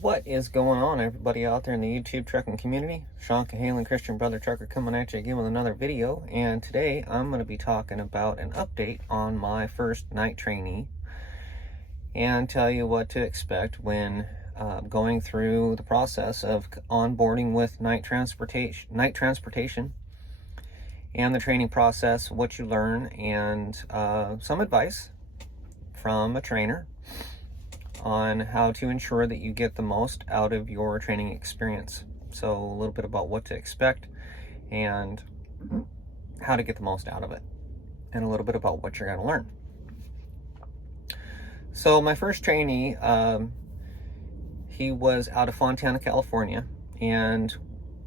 What is going on, everybody out there in the YouTube trucking community? Sean Cahalan, Christian Brother Trucker, coming at you again with another video. And today I'm going to be talking about an update on my first night trainee and tell you what to expect when going through the process of onboarding with night transportation and the training process, what you learn, and some advice from a trainer on how to ensure that you get the most out of your training experience. So a little bit about what to expect and how to get the most out of it, and a little bit about what you're going to learn. So my first trainee, he was out of Fontana, California, and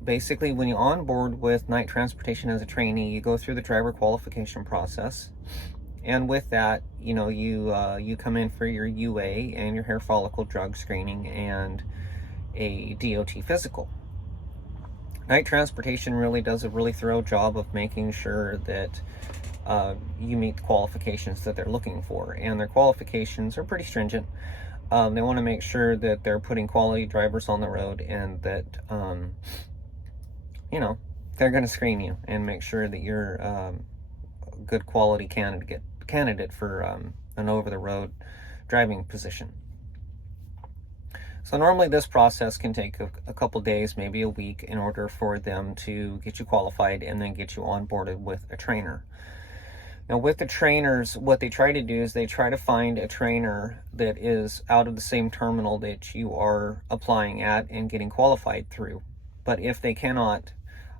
basically when you onboard with night transportation as a trainee, you go through the driver qualification process. And with that, you come in for your UA and your hair follicle drug screening and a DOT physical. Night transportation really does a really thorough job of making sure that you meet the qualifications that they're looking for. And their qualifications are pretty stringent. They want to make sure that they're putting quality drivers on the road, and that, they're going to screen you and make sure that you're a good quality candidate for an over-the-road driving position. So normally this process can take a couple days, maybe a week, in order for them to get you qualified and then get you onboarded with a trainer. Now with the trainers, what they try to do is they try to find a trainer that is out of the same terminal that you are applying at and getting qualified through. But if they cannot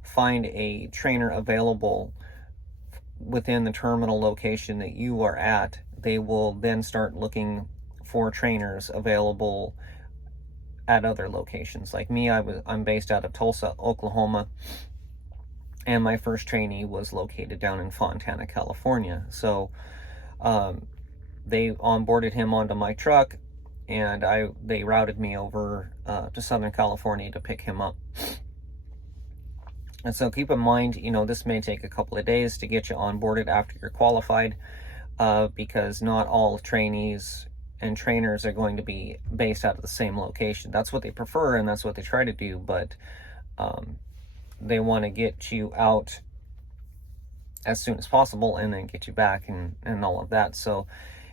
find a trainer available within the terminal location that you are at, they will then start looking for trainers available at other locations. Like me, I'm based out of Tulsa, Oklahoma, and my first trainee was located down in Fontana, California. So they onboarded him onto my truck, and they routed me over to Southern California to pick him up. And so keep in mind, this may take a couple of days to get you onboarded after you're qualified, because not all trainees and trainers are going to be based out of the same location. That's what they prefer, and that's what they try to do, but they want to get you out as soon as possible and then get you back and all of that. So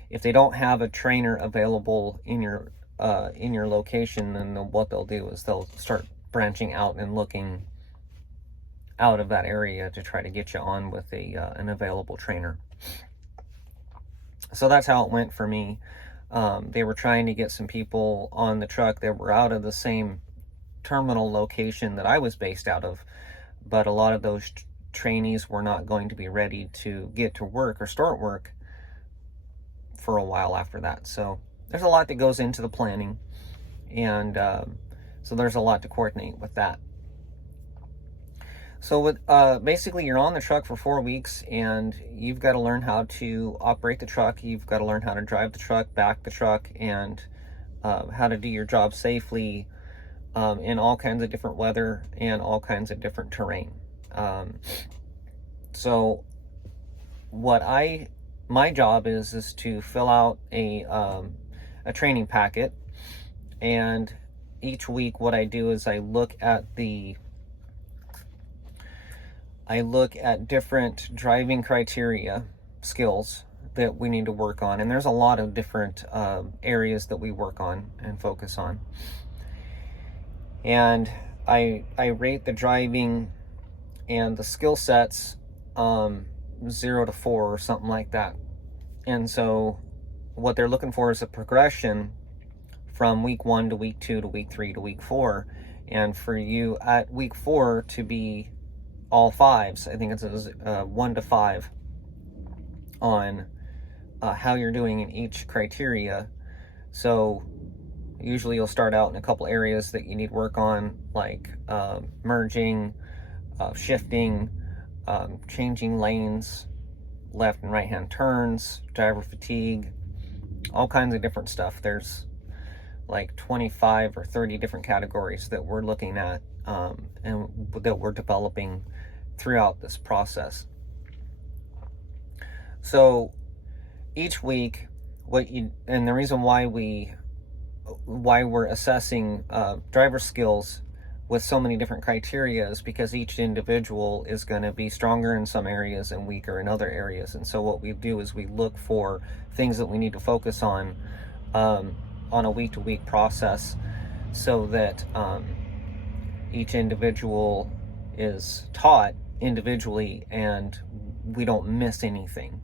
if they don't have a trainer available in your location, then what they'll do is they'll start branching out and looking out of that area to try to get you on with an available trainer. So that's how it went for me. They were trying to get some people on the truck that were out of the same terminal location that I was based out of, but a lot of those trainees were not going to be ready to get to work or start work for a while after that. So there's a lot that goes into the planning, and so there's a lot to coordinate with that. So with basically, you're on the truck for 4 weeks, and you've got to learn how to operate the truck. You've got to learn how to drive the truck, back the truck, and how to do your job safely in all kinds of different weather and all kinds of different terrain. So what my job is to fill out a training packet, and each week what I do is I look at different driving criteria, skills that we need to work on. And there's a lot of different areas that we work on and focus on. And I rate the driving and the skill sets 0 to 4 or something like that. And so what they're looking for is a progression from week 1 to week 2 to week 3 to week 4. And for you at week 4 to be all 5s. I think it's 1 to 5 on how you're doing in each criteria. So usually you'll start out in a couple areas that you need work on, like merging, shifting, changing lanes, left and right hand turns, driver fatigue, all kinds of different stuff. There's like 25 or 30 different categories that we're looking at and that we're developing throughout this process. So each week, and the reason why we why we're assessing driver skills with so many different criteria is because each individual is going to be stronger in some areas and weaker in other areas. And so what we do is we look for things that we need to focus on a week-to-week process, so that each individual is taught individually and we don't miss anything.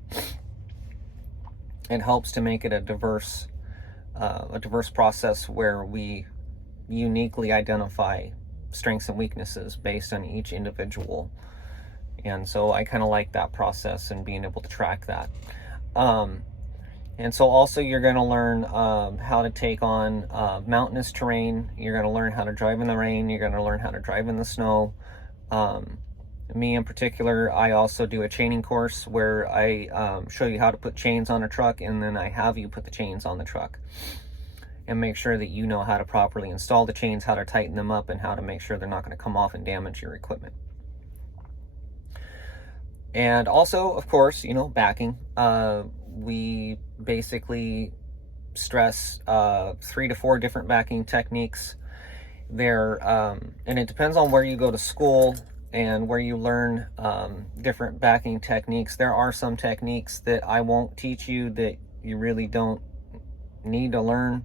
It helps to make it a diverse process where we uniquely identify strengths and weaknesses based on each individual. And so I kind of like that process and being able to track that. And so also you're going to learn how to take on mountainous terrain. You're going to learn how to drive in the rain. You're going to learn how to drive in the snow. Me in particular, I also do a chaining course where I show you how to put chains on a truck, and then I have you put the chains on the truck and make sure that you know how to properly install the chains, how to tighten them up, and how to make sure they're not going to come off and damage your equipment. And also, of course, backing. We basically stress 3 to 4 different backing techniques there, and it depends on where you go to school and where you learn different backing techniques. There are some techniques that I won't teach you that you really don't need to learn.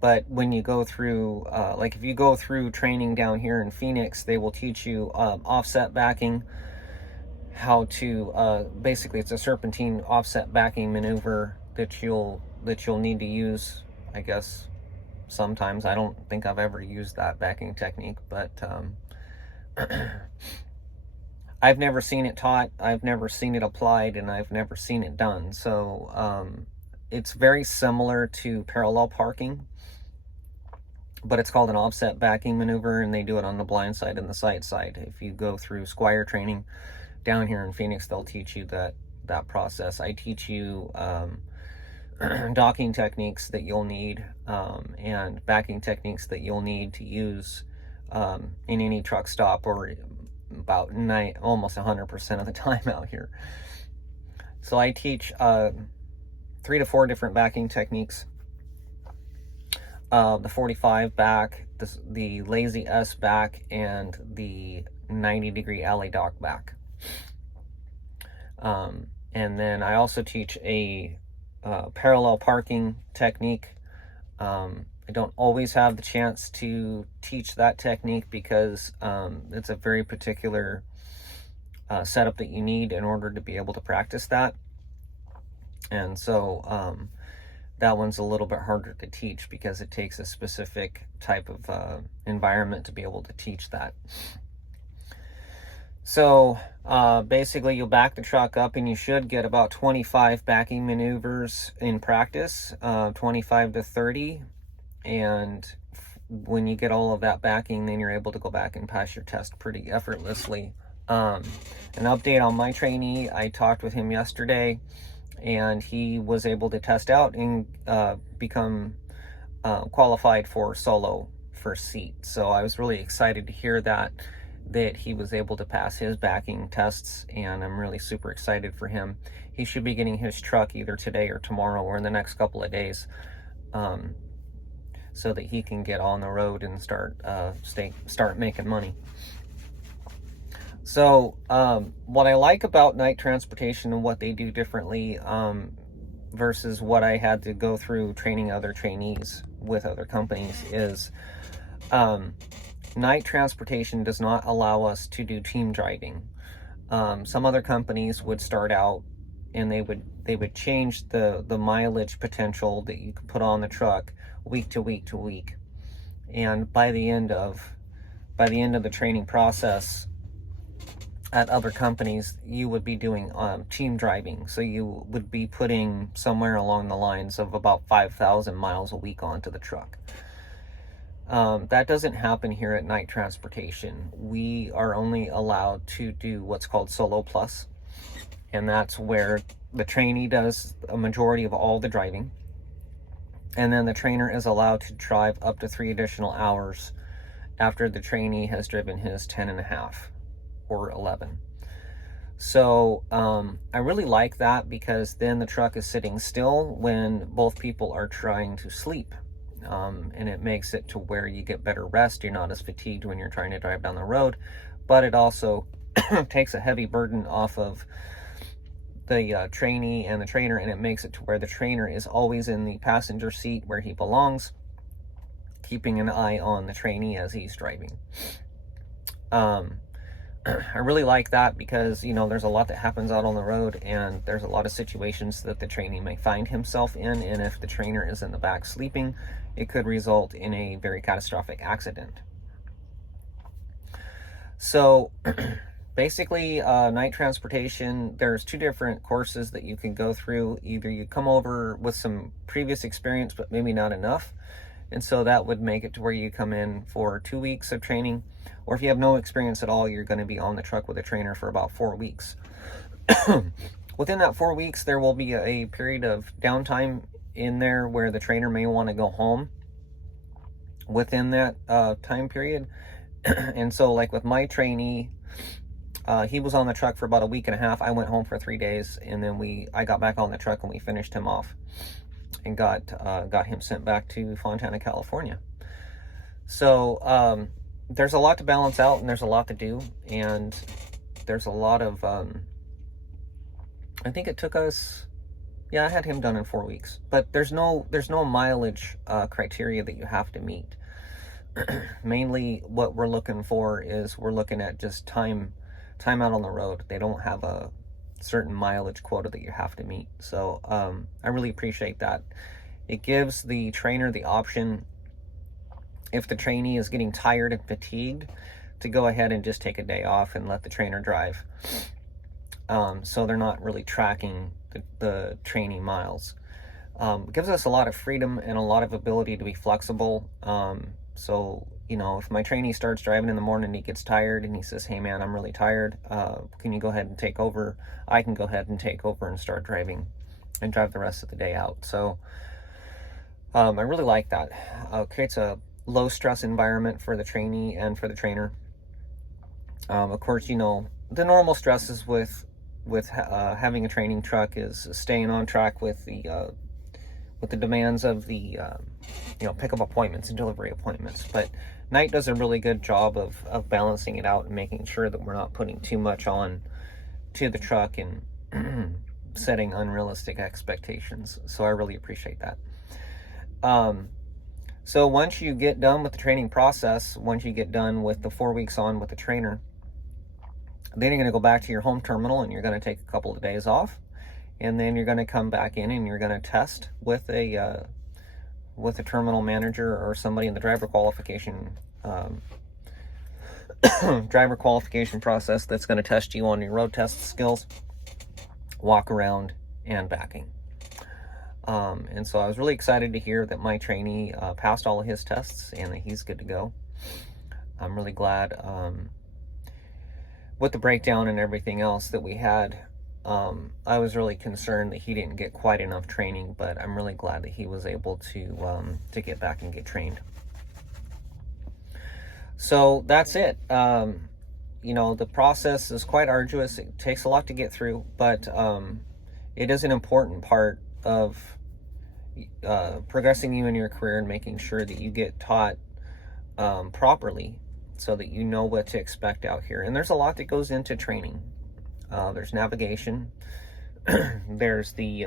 But when you go through, like if you go through training down here in Phoenix, they will teach you offset backing, how to, basically it's a serpentine offset backing maneuver that you'll need to use, I guess, sometimes. I don't think I've ever used that backing technique, but I've never seen it taught, I've never seen it applied, and I've never seen it done. So it's very similar to parallel parking, but it's called an offset backing maneuver, and they do it on the blind side and the side side. If you go through Squire training down here in Phoenix, they'll teach you that process. I teach you docking techniques that you'll need, and backing techniques that you'll need to use in any truck stop, or about almost 100% of the time out here. So I teach 3 to 4 different backing techniques. The 45 back, the lazy S back, and the 90-degree alley dock back. And then I also teach a parallel parking technique. I don't always have the chance to teach that technique because it's a very particular setup that you need in order to be able to practice that. And so that one's a little bit harder to teach because it takes a specific type of environment to be able to teach that. So basically you'll back the truck up, and you should get about 25 backing maneuvers in practice, 25 to 30. And when you get all of that backing, then you're able to go back and pass your test pretty effortlessly. An update on my trainee, I talked with him yesterday, and he was able to test out and become qualified for solo first seat. So I was really excited to hear that he was able to pass his backing tests, and I'm really super excited for him. He should be getting his truck either today or tomorrow or in the next couple of days, so that he can get on the road and start making money. So what I like about night transportation and what they do differently versus what I had to go through training other trainees with other companies is night transportation does not allow us to do team driving. Some other companies would start out and they would change the mileage potential that you could put on the truck week to week to week. And by the end of the training process at other companies, you would be doing team driving. So you would be putting somewhere along the lines of about 5,000 miles a week onto the truck. That doesn't happen here at Night Transportation. We are only allowed to do what's called Solo Plus, and that's where the trainee does a majority of all the driving, and then the trainer is allowed to drive up to 3 additional hours after the trainee has driven his 10.5 or 11. So I really like that, because then the truck is sitting still when both people are trying to sleep. And it makes it to where you get better rest. You're not as fatigued when you're trying to drive down the road, but it also takes a heavy burden off of the trainee and the trainer, and it makes it to where the trainer is always in the passenger seat where he belongs, keeping an eye on the trainee as he's driving. I really like that, because there's a lot that happens out on the road, and there's a lot of situations that the trainee may find himself in, and if the trainer is in the back sleeping, it could result in a very catastrophic accident. So basically, night transportation, there's two different courses that you can go through. Either you come over with some previous experience but maybe not enough, and so that would make it to where you come in for 2 weeks of training, or if you have no experience at all, you're going to be on the truck with a trainer for about 4 weeks. Within that 4 weeks, there will be a period of downtime in there where the trainer may want to go home within that time period. And so, like with my trainee, he was on the truck for about a week and a half. I went home for 3 days, and then I got back on the truck and we finished him off and got him sent back to Fontana, California. So there's a lot to balance out, and there's a lot to do, and there's a lot of I think it took us, I had him done in 4 weeks, but there's no mileage criteria that you have to meet. Mainly what we're looking for is we're looking at just time out on the road. They don't have a certain mileage quota that you have to meet. So I really appreciate that. It gives the trainer the option, if the trainee is getting tired and fatigued, to go ahead and just take a day off and let the trainer drive. So they're not really tracking the trainee miles. It gives us a lot of freedom and a lot of ability to be flexible. So, if my trainee starts driving in the morning and he gets tired and he says, "Hey man, I'm really tired, can you go ahead and take over?" I can go ahead and take over and start driving and drive the rest of the day out. So I really like that. Creates a low stress environment for the trainee and for the trainer. Of course, the normal stresses with having a training truck is staying on track with the demands of the pickup appointments and delivery appointments. But Night does a really good job of balancing it out and making sure that we're not putting too much on to the truck and setting unrealistic expectations. So I really appreciate that. So once you get done with the training process, once you get done with the 4 weeks on with the trainer, then you're going to go back to your home terminal and you're going to take a couple of days off. And then you're going to come back in and you're going to test with a terminal manager or somebody in the driver qualification process that's going to test you on your road test skills, walk around, and backing. And so I was really excited to hear that my trainee passed all of his tests and that he's good to go. I'm really glad with the breakdown and everything else that we had. I was really concerned that he didn't get quite enough training, but I'm really glad that he was able to get back and get trained. So that's it. The process is quite arduous. It takes a lot to get through, but it is an important part of progressing you in your career and making sure that you get taught properly so that you know what to expect out here. And there's a lot that goes into training. There's navigation. There's the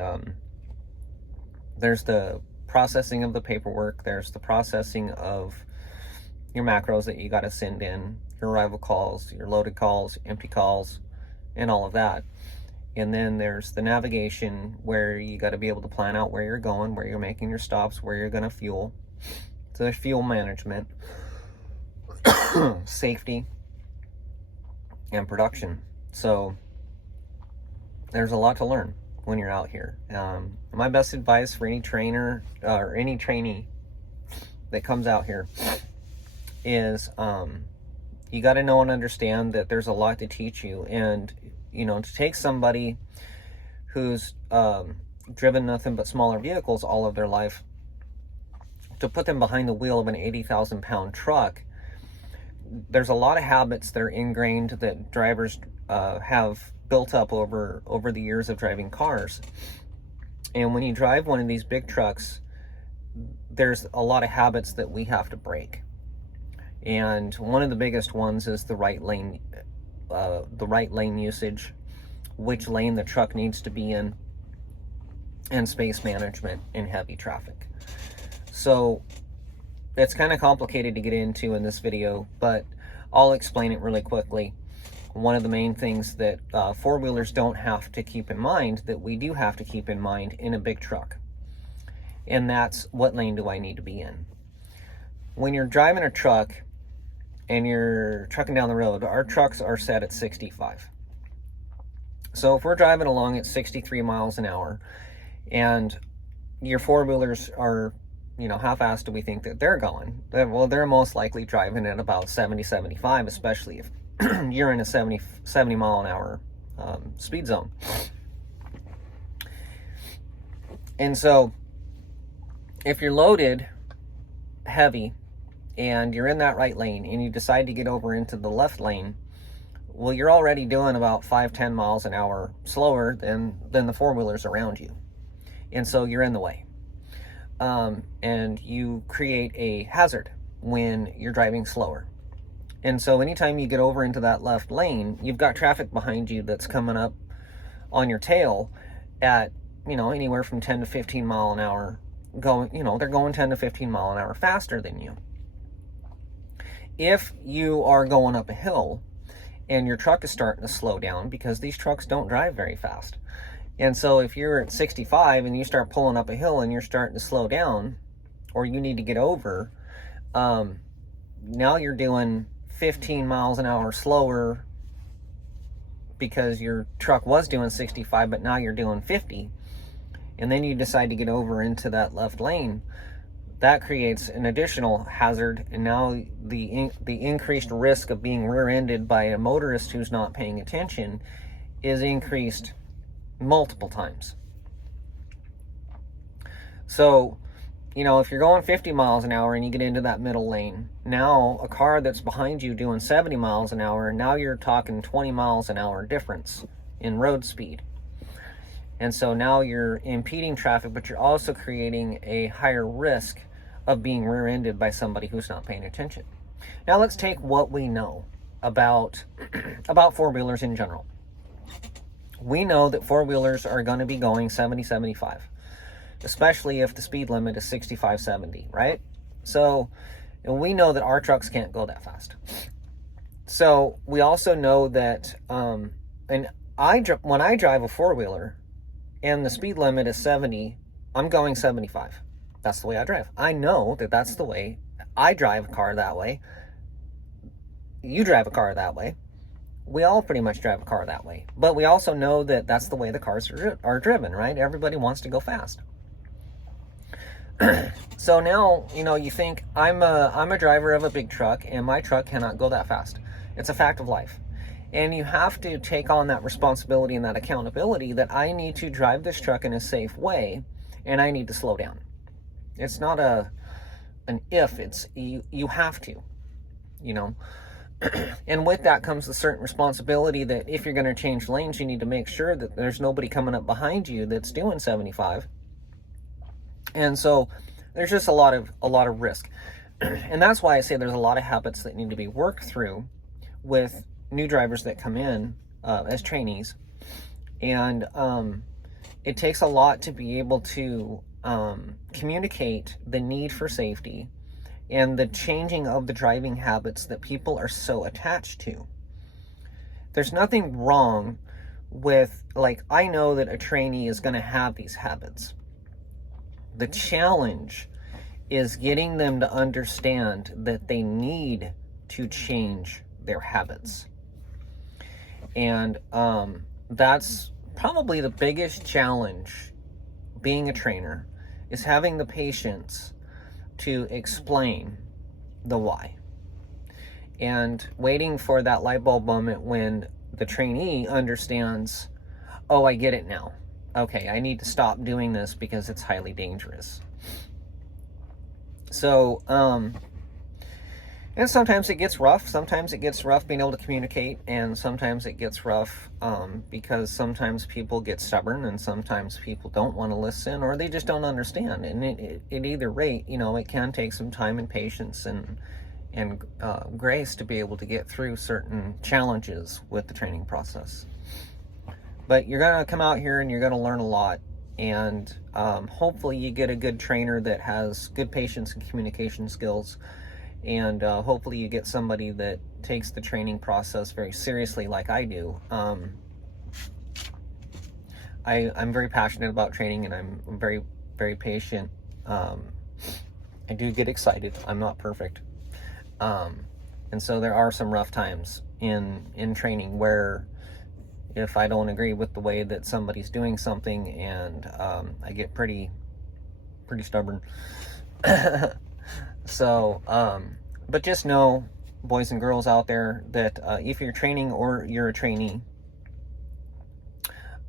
processing of the paperwork. There's the processing of your macros that you got to send in, your arrival calls, your loaded calls, empty calls, and all of that. And then there's the navigation where you got to be able to plan out where you're going, where you're making your stops, where you're going to fuel. So there's fuel management, safety, and production. So there's a lot to learn when you're out here. My best advice for any trainer or any trainee that comes out here is you got to know and understand that there's a lot to teach you. And to take somebody who's driven nothing but smaller vehicles all of their life, to put them behind the wheel of an 80,000 pound truck, there's a lot of habits that are ingrained that drivers have built up over the years of driving cars. And when you drive one of these big trucks, there's a lot of habits that we have to break. And one of the biggest ones is the right lane usage, which lane the truck needs to be in, and space management in heavy traffic. So it's kind of complicated to get into in this video, but I'll explain it really quickly. One of the main things that four-wheelers don't have to keep in mind that we do have to keep in mind in a big truck, and that's, what lane do I need to be in? When you're driving a truck and you're trucking down the road, our trucks are set at 65. So if we're driving along at 63 miles an hour and your four-wheelers are, how fast do we think that they're going? Well, they're most likely driving at about 70, 75, especially if you're in a 70 mile an hour speed zone. And so if you're loaded heavy and you're in that right lane and you decide to get over into the left lane, well, you're already doing about 5-10 miles an hour slower than the four-wheelers around you. And so you're in the way. And you create a hazard when you're driving slower. And so anytime you get over into that left lane, you've got traffic behind you that's coming up on your tail at, anywhere from 10 to 15 mile an hour going, they're going 10 to 15 mile an hour faster than you. If you are going up a hill and your truck is starting to slow down, because these trucks don't drive very fast. And so if you're at 65 and you start pulling up a hill and you're starting to slow down, or you need to get over, now you're doing 15 miles an hour slower because your truck was doing 65, but now you're doing 50. And then you decide to get over into that left lane. That creates an additional hazard, and now the increased risk of being rear-ended by a motorist who's not paying attention is increased multiple times. So, if you're going 50 miles an hour and you get into that middle lane, now a car that's behind you doing 70 miles an hour, now you're talking 20 miles an hour difference in road speed. And so now you're impeding traffic, but you're also creating a higher risk of being rear-ended by somebody who's not paying attention. Now let's take what we know about four-wheelers in general. We know that four-wheelers are going to be going 70, 75, especially if the speed limit is 65, 70, right? So we know that our trucks can't go that fast. So we also know that, when I drive a four-wheeler and the speed limit is 70, I'm going 75. That's the way I drive. I know that that's the way. I drive a car that way. You drive a car that way. We all pretty much drive a car that way. But we also know that that's the way the cars are driven, right? Everybody wants to go fast. So now, you think, I'm a driver of a big truck and my truck cannot go that fast. It's a fact of life. And you have to take on that responsibility and that accountability that I need to drive this truck in a safe way and I need to slow down. It's not an if, it's you have to, And with that comes a certain responsibility that if you're going to change lanes, you need to make sure that there's nobody coming up behind you that's doing 75. And so there's just a lot of risk. And that's why I say there's a lot of habits that need to be worked through with new drivers that come in as trainees. And it takes a lot to be able to communicate the need for safety and the changing of the driving habits that people are so attached to. There's nothing wrong with, I know that a trainee is going to have these habits. The challenge is getting them to understand that they need to change their habits. And that's probably the biggest challenge being a trainer, is having the patience to explain the why. And waiting for that light bulb moment when the trainee understands, oh, I get it now. Okay, I need to stop doing this because it's highly dangerous. So, And sometimes it gets rough. Sometimes it gets rough being able to communicate, and sometimes it gets rough because sometimes people get stubborn, and sometimes people don't want to listen, or they just don't understand. And at either rate, it can take some time and patience and grace to be able to get through certain challenges with the training process. But you're going to come out here and you're going to learn a lot, and hopefully you get a good trainer that has good patience and communication skills. And hopefully you get somebody that takes the training process very seriously like I do. I'm very passionate about training, and I'm very, very patient. I do get excited. I'm not perfect. And so there are some rough times in training where if I don't agree with the way that somebody's doing something, and I get pretty stubborn. So, but just know, boys and girls out there, that if you're training or you're a trainee,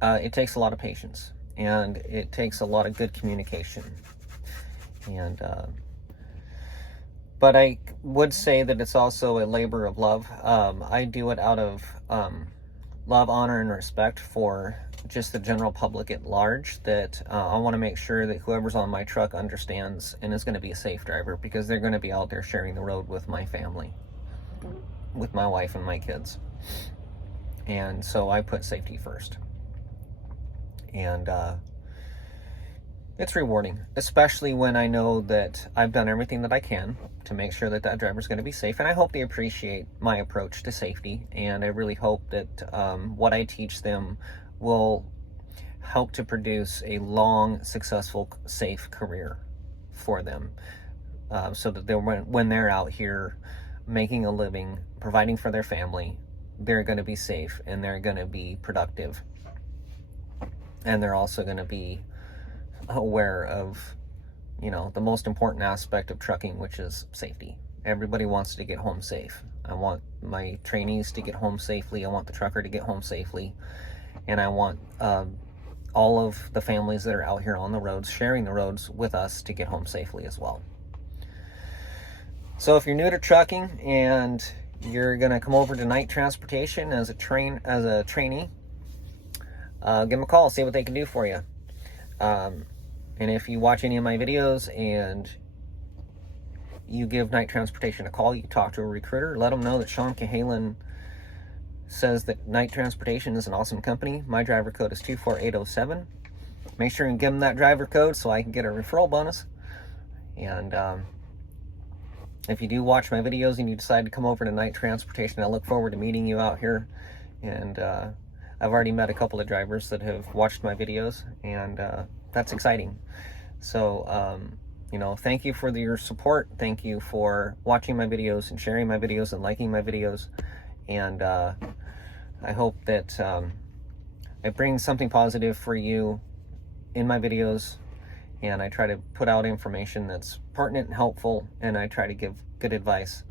it takes a lot of patience, and it takes a lot of good communication. And but I would say that it's also a labor of love. I do it out of love, honor, and respect for just the general public at large, that I want to make sure that whoever's on my truck understands and is going to be a safe driver, because they're going to be out there sharing the road with my family, with my wife and my kids. And so I put safety first. And it's rewarding, especially when I know that I've done everything that I can to make sure that that driver's going to be safe. And I hope they appreciate my approach to safety. And I really hope that what I teach them will help to produce a long, successful, safe career for them, so that when they're out here making a living, providing for their family, they're going to be safe, and they're going to be productive, and they're also going to be aware of the most important aspect of trucking, which is safety. Everybody wants to get home safe. I want my trainees to get home safely. I want the trucker to get home safely. And I want all of the families that are out here on the roads, sharing the roads with us, to get home safely as well. So if you're new to trucking and you're going to come over to Night Transportation as a trainee, give them a call, see what they can do for you. And if you watch any of my videos and you give Night Transportation a call, you talk to a recruiter, let them know that Sean Cahalan says that Night Transportation is an awesome company. My driver code is 24807. Make sure and give them that driver code so I can get a referral bonus. And if you do watch my videos and you decide to come over to Night Transportation, I look forward to meeting you out here. And I've already met a couple of drivers that have watched my videos, and that's exciting. So, thank you for your support. Thank you for watching my videos and sharing my videos and liking my videos. And I hope that I bring something positive for you in my videos, and I try to put out information that's pertinent and helpful, and I try to give good advice.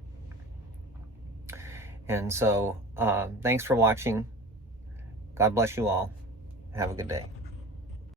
And so, thanks for watching. God bless you all. Have a good day.